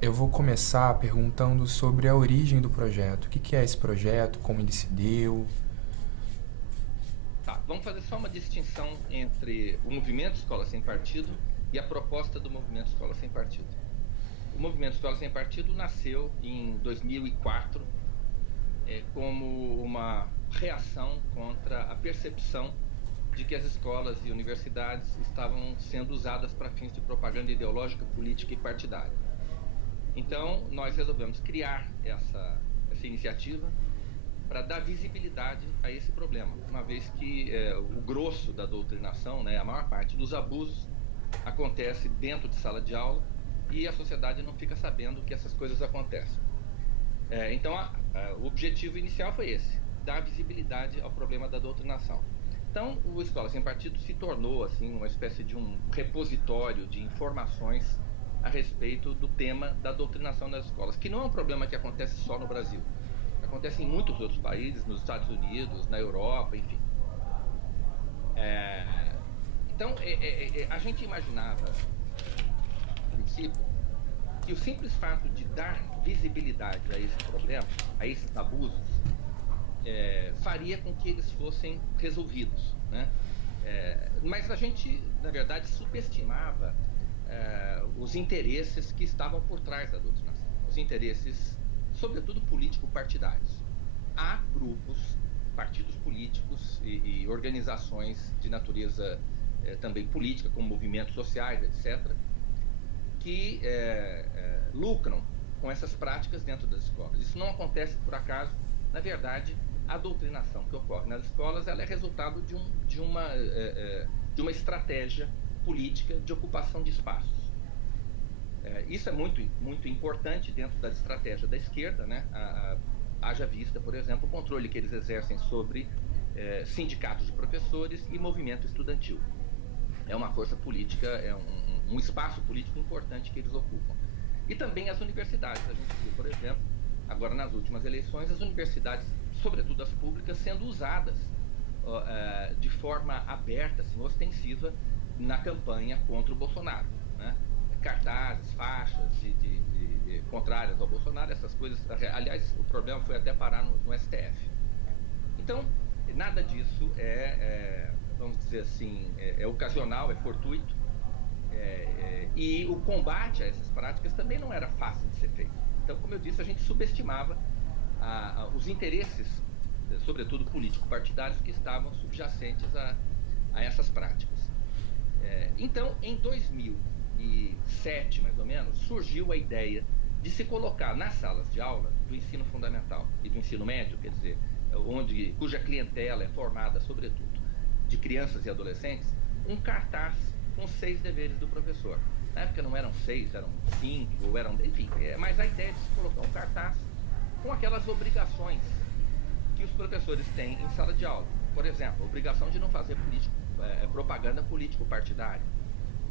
Eu vou começar perguntando sobre a origem do projeto. O que que é esse projeto? Como ele se deu? Tá, vamos fazer só uma distinção entre o movimento Escola Sem Partido e a proposta do movimento Escola Sem Partido. O movimento Escola Sem Partido nasceu em 2004, como uma reação contra a percepção de que as escolas e universidades estavam sendo usadas para fins de propaganda ideológica, política e partidária. Então, nós resolvemos criar essa iniciativa para dar visibilidade a esse problema, uma vez que o grosso da doutrinação, né, a maior parte dos abusos, acontece dentro de sala de aula e a sociedade não fica sabendo que essas coisas acontecem. Então, o objetivo inicial foi esse: dar visibilidade ao problema da doutrinação. Então, o Escola Sem Partido se tornou assim uma espécie de um repositório de informações a respeito do tema da doutrinação nas escolas, que não é um problema que acontece só no Brasil. Acontece em muitos outros países, nos Estados Unidos, na Europa, enfim. É, então, a gente imaginava, a princípio, que o simples fato de dar visibilidade a esse problema, a esses abusos, faria com que eles fossem resolvidos, né? Mas a gente, na verdade, subestimava os interesses que estavam por trás da doutrinação, os interesses, sobretudo político-partidários. Há grupos, partidos políticos e organizações de natureza também política, como movimentos sociais, etc., que lucram com essas práticas dentro das escolas. Isso não acontece por acaso. Na verdade, a doutrinação que ocorre nas escolas ela é resultado de uma estratégia política de ocupação de espaços. Isso é muito importante dentro da estratégia da esquerda, né? Haja vista, por exemplo, o controle que eles exercem sobre sindicatos de professores e movimento estudantil. É uma força política, um espaço político importante que eles ocupam. E também as universidades. A gente viu, por exemplo, agora nas últimas eleições, as universidades, sobretudo as públicas, sendo usadas de forma aberta, assim, ostensiva, na campanha contra o Bolsonaro, né? Cartazes, faixas contrárias ao Bolsonaro, essas coisas. Aliás, o problema foi até parar no STF. Então, nada disso vamos dizer assim, ocasional, é fortuito. E o combate a essas práticas também não era fácil de ser feito. Então, como eu disse, a gente subestimava os interesses, sobretudo político-partidários, que estavam subjacentes a essas práticas. Então, em 2007, mais ou menos, surgiu a ideia de se colocar nas salas de aula do ensino fundamental e do ensino médio, quer dizer, cuja clientela é formada, sobretudo, de crianças e adolescentes, um cartaz com 6 deveres do professor. Na época não eram 6, eram 5, ou eram, enfim, mas a ideia de se colocar um cartaz com aquelas obrigações que os professores têm em sala de aula. Por exemplo, obrigação de não fazer propaganda político-partidária,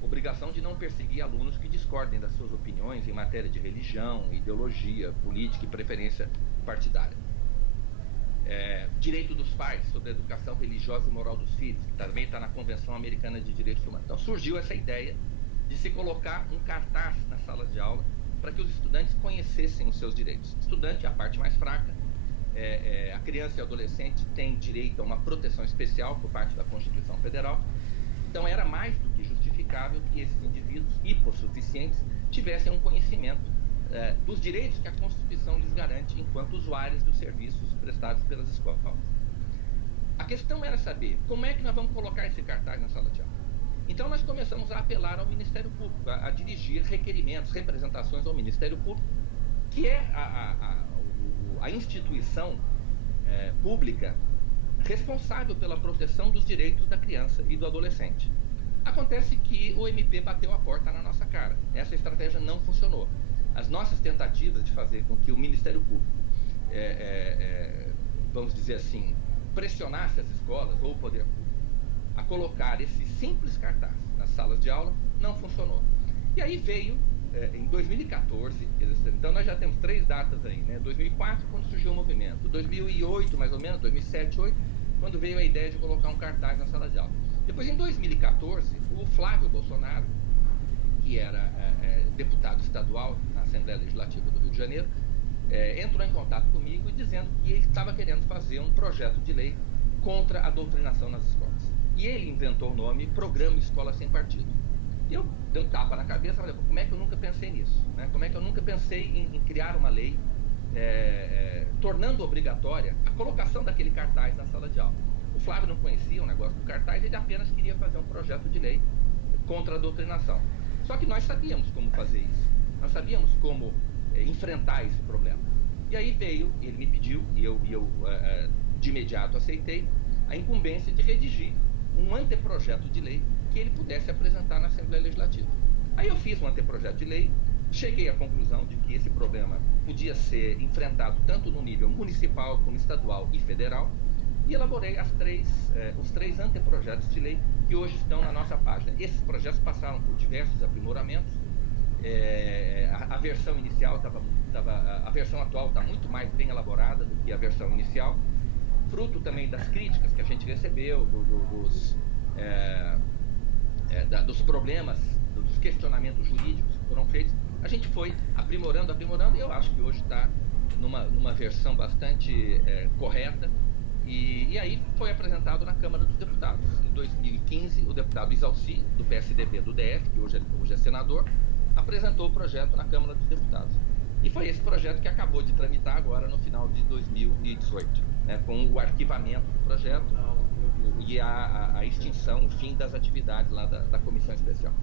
obrigação de não perseguir alunos que discordem das suas opiniões em matéria de religião, ideologia, política e preferência partidária. Direito dos pais sobre a educação religiosa e moral dos filhos, que também está na Convenção Americana de Direitos Humanos. Então surgiu essa ideia de se colocar um cartaz nas salas de aula para que os estudantes conhecessem os seus direitos. Estudante é a parte mais fraca, a criança e o adolescente têm direito a uma proteção especial por parte da Constituição Federal. Então era mais do que justificável que esses indivíduos hipossuficientes tivessem um conhecimento dos direitos que a Constituição lhes garante enquanto usuários dos serviços prestados pelas escolas. A questão era saber como é que nós vamos colocar esse cartaz na sala de aula. Então nós começamos a apelar ao Ministério Público, a dirigir requerimentos, representações ao Ministério Público, que é a instituição pública responsável pela proteção dos direitos da criança e do adolescente. Acontece que o MP bateu a porta na nossa cara. Essa estratégia não funcionou. As nossas tentativas de fazer com que o Ministério Público, vamos dizer assim, pressionasse as escolas ou o poder público a colocar esse simples cartaz nas salas de aula, não funcionou. E aí veio, em 2014, então nós já temos 3 datas aí, né? 2004, quando surgiu o movimento, 2008, mais ou menos, 2007, 2008, quando veio a ideia de colocar um cartaz na sala de aula. Depois, em 2014, o Flávio Bolsonaro que era deputado estadual na Assembleia Legislativa do Rio de Janeiro, entrou em contato comigo dizendo que ele estava querendo fazer um projeto de lei contra a doutrinação nas escolas. E ele inventou o nome Programa Escola Sem Partido. E eu dei um tapa na cabeça e falei, como é que eu nunca pensei nisso? Né? Como é que eu nunca pensei em criar uma lei tornando obrigatória a colocação daquele cartaz na sala de aula? O Flávio não conhecia o negócio do cartaz, ele apenas queria fazer um projeto de lei contra a doutrinação. Só que nós sabíamos como fazer isso. Nós sabíamos como enfrentar esse problema. E aí veio, ele me pediu, e eu de imediato aceitei, a incumbência de redigir um anteprojeto de lei que ele pudesse apresentar na Assembleia Legislativa. Aí eu fiz um anteprojeto de lei, cheguei à conclusão de que esse problema podia ser enfrentado tanto no nível municipal como estadual e federal, e elaborei os três anteprojetos de lei que hoje estão na nossa página. Esses projetos passaram por diversos aprimoramentos. A versão inicial a versão atual está muito mais bem elaborada do que a versão inicial, fruto também das críticas que a gente recebeu, dos problemas, dos questionamentos jurídicos que foram feitos. A gente foi aprimorando, e eu acho que hoje está numa versão bastante correta. E aí foi apresentado na Câmara dos Deputados. Em 2015, o deputado Isalci, do PSDB do DF, que hoje é senador, apresentou o projeto na Câmara dos Deputados. E foi esse projeto que acabou de tramitar agora no final de 2018, né, com o arquivamento do projeto e a extinção, o fim das atividades lá da Comissão Especial.